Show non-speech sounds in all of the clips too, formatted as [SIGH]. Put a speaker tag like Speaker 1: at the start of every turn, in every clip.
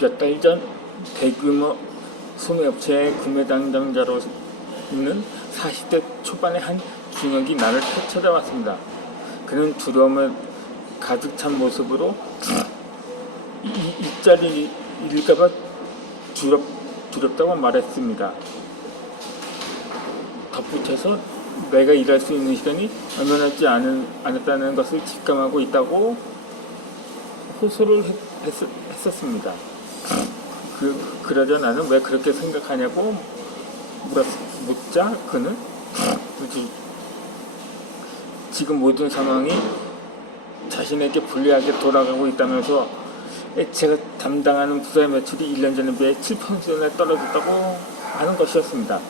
Speaker 1: 몇달전 대규모 소매업체의 구매 담당자로 있는 40대 초반의 한 중역이 나를 찾아왔습니다. 그는 두려움에 가득 찬 모습으로 이, 이 자리 잃을까봐 두렵, 두렵다고 말했습니다. 덧붙여서 내가 일할 수 있는 시간이 얼마 남지 않은, 않았다는 것을 직감하고 있다고 호소를 했, 었습니다 그, 그러자 나는 왜 그렇게 생각하냐고 물었, 묻자 그는 굳이 지금 모든 상황이 자신에게 불리하게 돌아가고 있다면서 제가 담당하는 부서의 매출이 1년 전에 비해 7%나 떨어졌다고 하는 것이었습니다.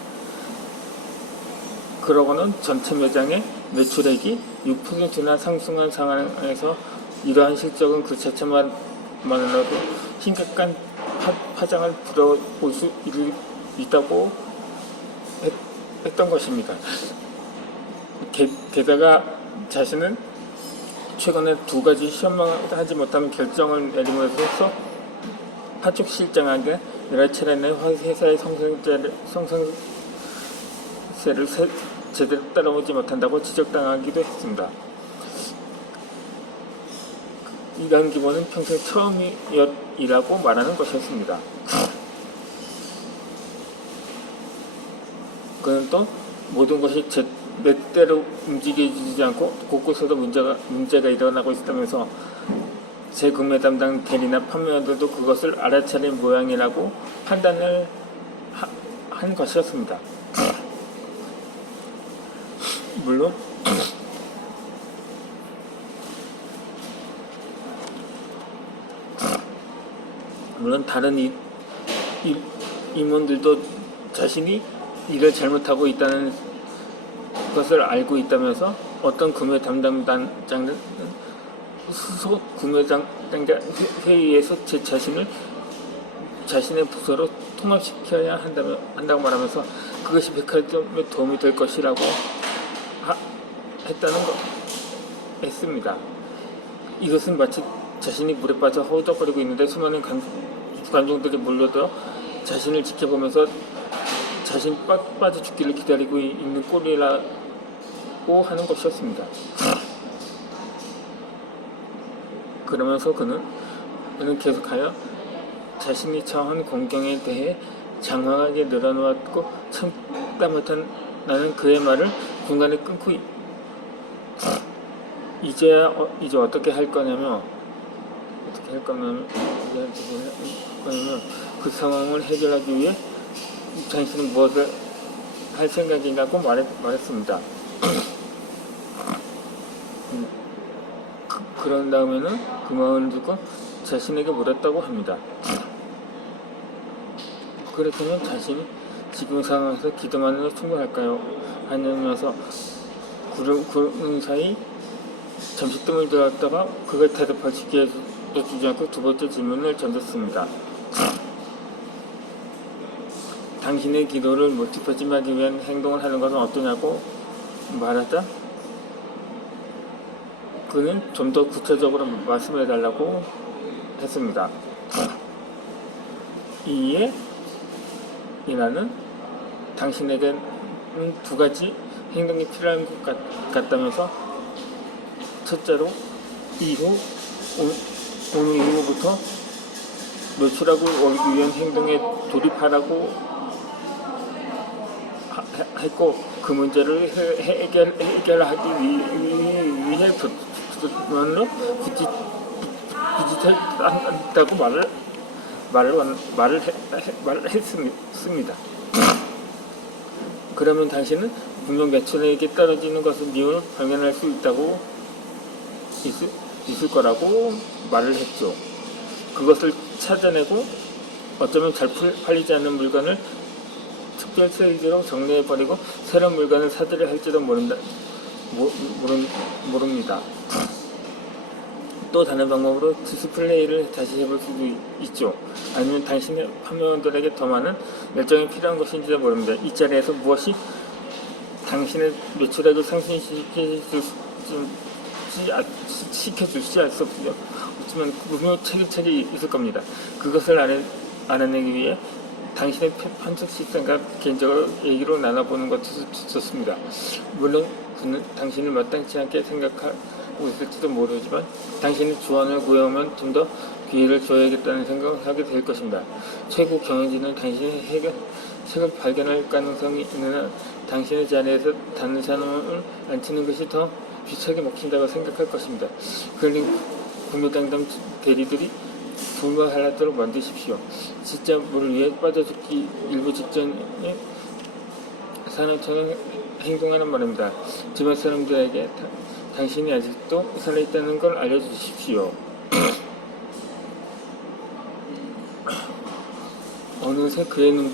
Speaker 1: 그러고는 전체 매장의 매출액이 6%나 상승한 상황에서 이러한 실적은 그 자체만으로도 심각한 파, 장을 불어올 수 있다고 했, 했던 것입니다. 게, 게다가 자신은 최근에 두 가지 시험만 하지 못하는 결정을 내림으로써 파축 실장에게 여러 차례 내 회사의 성승세를, 성승세를 세, 제대로 따라오지 못한다고 지적당하기도 했습니다. 이러한 기본은 평생 처음이라고 말하는 것이었습니다. 그는 또 모든 것이 제 맷대로 움직여지지 않고 곳곳에도 문제가, 문제가 일어나고 있다면서 재구매 담당 대리나 판매원들도 그것을 알아차린 모양이라고 판단을 하, 한 것이었습니다. 물론 물론 다른 이, 이, 임원들도 자신이 일을 잘못하고 있다는 것을 알고 있다면서 어떤 구매 담당자는 수소 구매장 회의에서 제 자신을 자신의 부서로 통합시켜야 한다며, 한다고 말하면서 그것이 백화점에 도움이 될 것이라고 하, 했다는 거 했습니다. 이것은 마치 자신이 물에 빠져 허우적거리고 있는데 수많은 관, 관중들이 몰려들어 자신을 지켜보면서 자신 빠, 빠져 죽기를 기다리고 있는 꼴이라고 하는 것이었습니다. 그러면서 그는 그는 계속하여 자신이 처한 공경에 대해 장황하게 늘어놓았고 참다 못한 나는 그의 말을 중간에 끊고 이제야 어, 이제 어떻게 할 거냐며 어떻게 할 거냐면 어떻게 할 거냐면 그 상황을 해결하기 위해 당신은 무엇을 할 생각이냐고 말했, 말했습니다. [CLEARS THROAT] 음, 그, 그런 다음에는 그 마음을 두고 자신에게 물었다고 합니다. [CLEARS THROAT] 그렇다면 자신이 지금 상황에서 기도만으로 충분할까요? 하면서 구름, 구름 사이 잠시 뜸을 들었다가 그걸 대답할 시기 에 주지 않고 두 번째 질문을 던졌습니다. 당신의 기도를 모티베이션하기 위한 행동을 하는 것은 어떠냐고 말하자 그는 좀 더 구체적으로 말씀해 달라고 했습니다. 이에 이나는 당신에게는 두 가지 행동이 필요한 것 같, 같다면서 첫째로 이후 오, 오늘 이후부터 노출하고 오기 위한 행동에 돌입하라고 했고 그 문제를 해결, 해결하기 위해 그만로 굳이 부짓한다고 말을 말을 말을 해, 말을 했습니다. 그러면 당신은 분명 매출액이 떨어지는 것을 미움을 발견할 수 있다고 있을, 있을 거라고 말을 했죠. 그것을 찾아내고 어쩌면 잘 팔리지 않는 물건을 특별 세일즈로 정리해버리고 새로운 물건을 사들여 할지도 모른다, 모, 모르, 모릅니다. 또 다른 방법으로 디스플레이를 다시 해볼 수도 있죠. 아니면 당신의 판매원들에게 더 많은 열정이 필요한 것인지도 모릅니다. 이 자리에서 무엇이 당신의 매출액을 상승시킬 수 주지 아- 시- 시켜주지 않을 수 없죠. 없지만 분명 책이 책이 있을 겁니다. 그것을 알아, 알아내기 위해 당신의 편- 판적 시스템과 개인적으로 얘기로 나눠보는 것도 좋- 좋습니다. 물론 그는 당신을 마땅치 않게 생각하고 있을지도 모르지만 당신의 조언을 구해오면 좀 더 기회를 줘야겠다는 생각을 하게 될 것입니다. 최고 경영진은 당신의 해결, 책을 발견할 가능성이 있는 한 당신의 자리에서 다른 사람을 앉히는 것이 더 귀하게 먹힌다고 생각할 것입니다. 그러니 국민당당 대리들이 불가하도록 만드십시오. 진짜 물을 위해 빠져 죽기 일부 직전에 사람처럼 행동하는 말입니다. 주변 사람들에게 다- 당신이 아직도 살아있다는 걸 알려주십시오. [COUGHS] 어느새 그의 눈,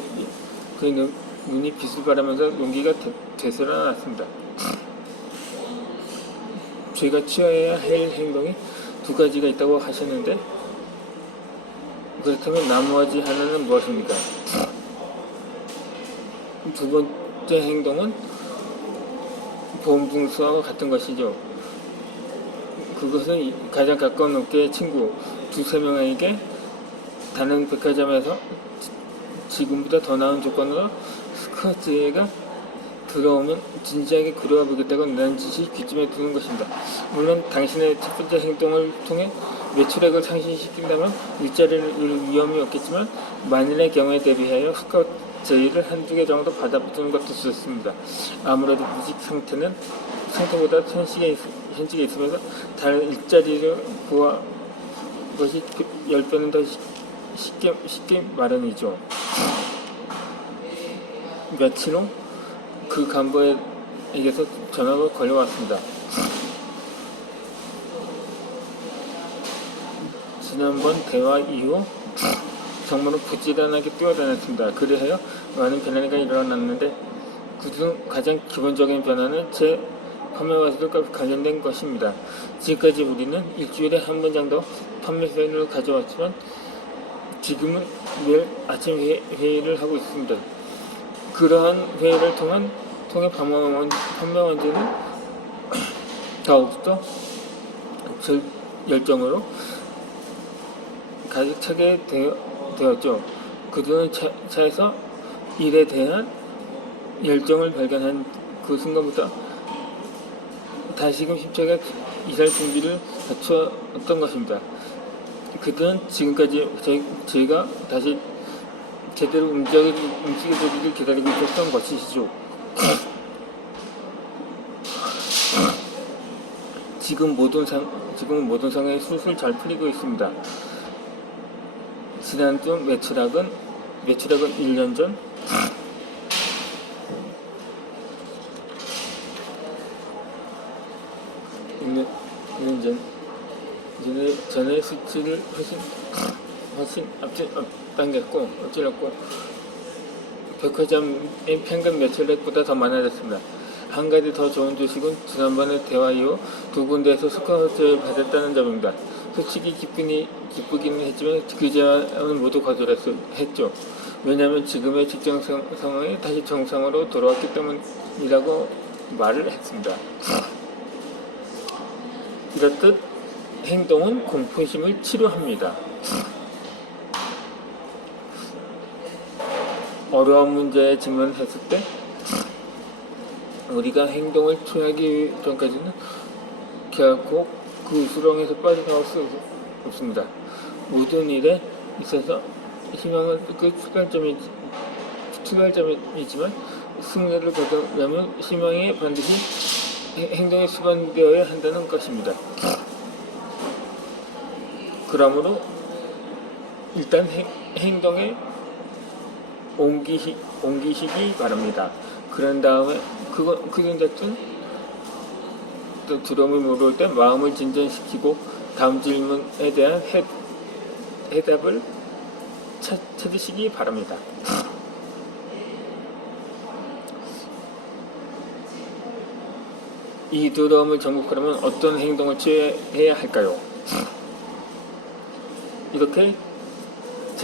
Speaker 1: 그의 눈, 눈이 빛을 발하면서 용기가 되, 되살아났습니다. 죄가 취해야 할 행동이 두 가지가 있다고 하셨는데 그렇다면 나머지 하나는 무엇입니까? 두 번째 행동은 보험등수와 같은 것이죠. 그것은 이- 가장 가까운 업계의 친구 두세 명에게 다른 백화점에서 지- 지금보다 더 나은 조건으로 스커트가 들어오면 진지하게 그려와 보겠다고 난짓이 귀쯤에 두는 것입니다. 물론 당신의 첫 번째 행동을 통해 매출액을 상승시킨다면 일자리를 위험이 없겠지만 만일의 경우에 대비하여 스카우트 제의를 한두 개 정도 받아보는 것도 좋습니다. 아무래도 무직 상태는 상태보다 현직에, 있, 현직에 있으면서 다른 일자리를 구하 것이 그열 배는 더 쉽- 쉽게, 쉽게 마련이죠. 며칠 후 그 간부에게서 전화가 걸려왔습니다. 지난번 대화 이후 정말로 부지런하게 뛰어다녔습니다. 그리하여 많은 변화가 일어났는데 그중 가장 기본적인 변화는 제 판매와들과 관련된 것입니다. 지금까지 우리는 일주일에 한 번 정도 판매 회의를 가져왔지만 지금은 매일 아침 회- 회의를 하고 있습니다. 그러한 회의를 통한 통해 판매원, 판매원들은 더욱더 절, 열정으로 가득 차게 되어, 되었죠. 그들은 차, 차에서 일에 대한 열정을 발견한 그 순간부터 다시금 힘차게 일할 준비를 갖추었던 것입니다. 그들은 지금까지 저희, 저희가 다시 제대로 움직여, 움직여주기를 기다리고 있었던 것이죠. 지금 모든 상, 지금 모든 상황이 술술 잘 풀리고 있습니다. 지난주 매출액은 매출액은 1년 전 있는 있는 전 전에 전에 수치를 훨씬 훨씬 앞지 앞당겼고 어찌렸고 백화점의 평균 매출액보다 더 많아졌습니다. 한 가지 더 좋은 소식은 지난번에 대화 이후 두 군데에서 스카우트를 받았다는 점입니다. 솔직히 기쁘니, 기쁘기는 했지만 그 제안은 모두 거절했죠. 왜냐하면 지금의 직장 상- 상황이 다시 정상으로 돌아왔기 때문이라고 말을 했습니다. 이렇듯 행동은 공포심을 치료합니다. 어려운 문제에 직면했을 때 우리가 행동을 취하기 전까지는 결코 그 수렁에서 빠져나올 수 없습니다. 모든 일에 있어서 희망은 그 출발점이 출발점이지만 승리를 거두려면 희망이 반드시 행- 행동에 수반되어야 한다는 것입니다. 그러므로 일단 행, 행동에 옮기시, 옮기시기 바랍니다. 그런 다음에 그거 작전 또 두려움이 물어올 때 마음을 진전시키고 다음 질문에 대한 해, 해답을 찾, 찾으시기 바랍니다. 이 두려움을 정복하려면 어떤 행동을 취해야 할까요? 이렇게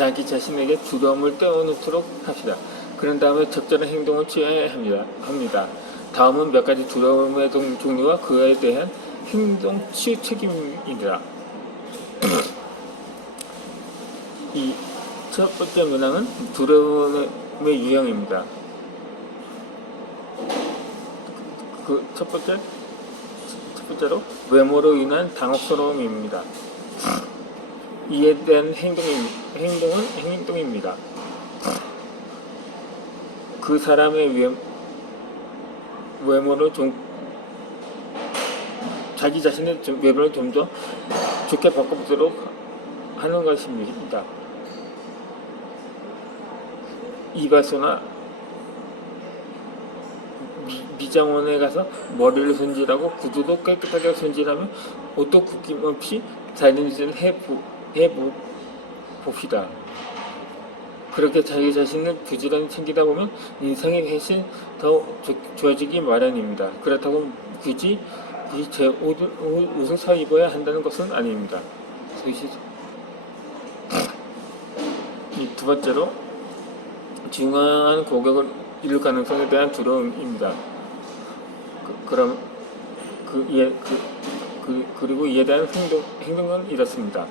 Speaker 1: 자기 자신에게 두려움을 떼어놓도록 합시다. 그런 다음에 적절한 행동을 취해야 합니다. 합니다. 다음은 몇 가지 두려움의 동- 종류와 그에 대한 행동 치유 책임이다. [CLEARS THROAT] 이 첫 번째 문항은 두려움의 유형입니다. 그 첫 번째 첫 번째로 외모로 인한 당혹스러움입니다. 이에 대한 행동이, 행동은 행동입니다. 그 사람의 외, 외모를 좀 자기 자신의 좀 외모를 좀 더 좋게 바꿔보도록 하는 것입니다. 이발소나 미- 미장원에 가서 머리를 손질하고 구두도 깨끗하게 손질하며 옷도 굽김없이 다림질을 해보, 해 보, 봅시다. 그렇게 자기 자신을 부지런히 챙기다 보면 인상이 훨씬 더 좋- 좋아지기 마련입니다. 그렇다고 굳이 굳이 제 옷을, 옷- 옷을 사 입어야 한다는 것은 아닙니다. 이두 번째로 중요한 고객을 잃을 가능성에 대한 두려움입니다. 그, 럼 그, 이에, 그, 그, 그리고 이에 대한 행동, 행동은 이렇습니다.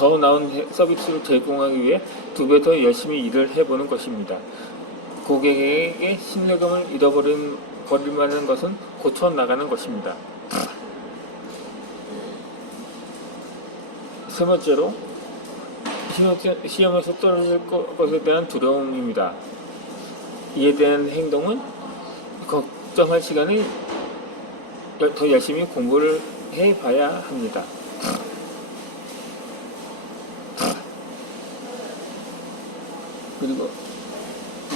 Speaker 1: 더 나은 해- 서비스를 제공하기 위해 두 배 더 열심히 일을 해보는 것입니다. 고객에게 신뢰감을 잃어버린 버릴 만한 것은 고쳐 나가는 것입니다. 세 번째로 시험- 시험에서 떨어질 것- 것에 대한 두려움입니다. 이에 대한 행동은 걱정할 시간에 여- 더 열심히 공부를 해봐야 합니다. 그리고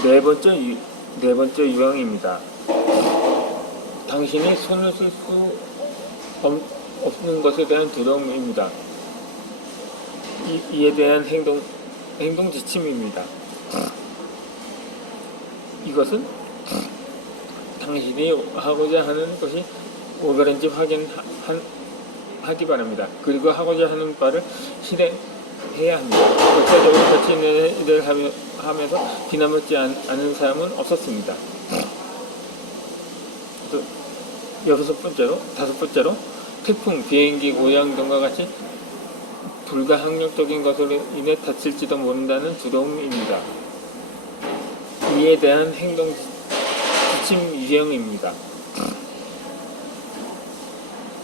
Speaker 1: 네 번째 유, 네 번째 유형입니다. 당신이 손을 쓸 수 없는 것에 대한 두려움입니다. 이, 이에 대한 행동 행동 지침입니다. 이것은 당신이 하고자 하는 것이 오버런지 확인하기 바랍니다. 그리고 하고자 하는 바를 실행 해야 합니다. 역사적으로 가치 있는 일을 하며, 하면서 비난받지 않, 않은 사람은 없었습니다. 또 여섯 번째로, 다섯 번째로 태풍, 비행기, 오양 등과 같이 불가항력적인 것으로 인해 다칠지도 모른다는 두려움입니다. 이에 대한 행동 지침 유형입니다.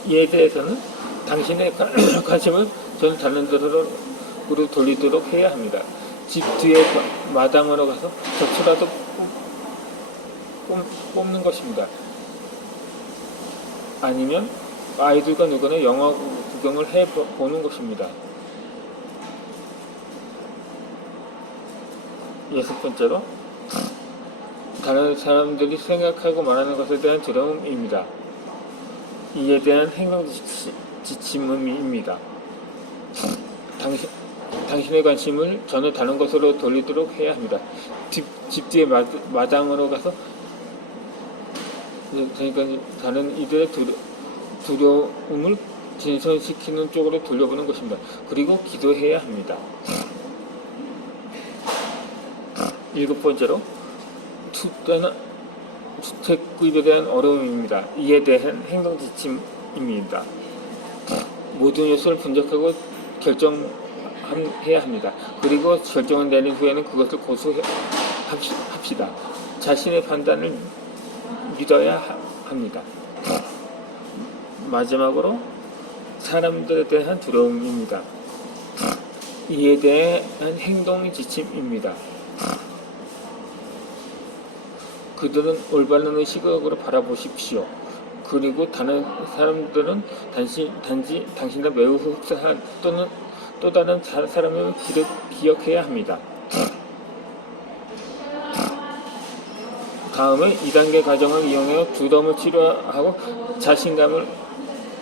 Speaker 1: 이에 대해서는 당신의 관- [CLEARS THROAT] 관심을 전 다른 데로 돌리도록 해야 합니다. 집 뒤에 마- 마당으로 가서 젖이라도 뽑- 뽑는 것입니다. 아니면 아이들과 누구나 영화 구경을 해보는 것입니다. 여섯 번째로 다른 사람들이 생각하고 말하는 것에 대한 두려움입니다. 이에 대한 행동 지침입니다. 당신, 당신의 관심을 전혀 다른 것으로 돌리도록 해야 합니다. 집, 집 뒤에 마, 마당으로 가서 네, 그러니까 다른 이들의 두려, 두려움을 진선시키는 쪽으로 돌려보는 것입니다. 그리고 기도해야 합니다. 일곱 번째로 투자나 주택 구입에 대한 어려움입니다. 이에 대한 행동 지침입니다. 모든 요소를 분석하고 결정 해야 합니다. 그리고 결정을 내린 후에는 그것을 고수합시다. 자신의 판단을 믿어야 하- 합니다. 마지막으로 사람들에 대한 두려움입니다. 이에 대한 행동 지침입니다. 그들은 올바른 시각으로 바라보십시오. 그리고 다른 사람들은 단지, 단지 당신과 매우 흡사한 또는 또 다른 자- 사람을 기억해야 합니다. 다음에 2단계 과정을 이용해 두려움을 치료하고 자신감을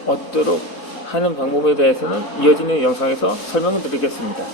Speaker 1: 얻도록 하는 방법에 대해서는 이어지는 영상에서 설명을 드리겠습니다.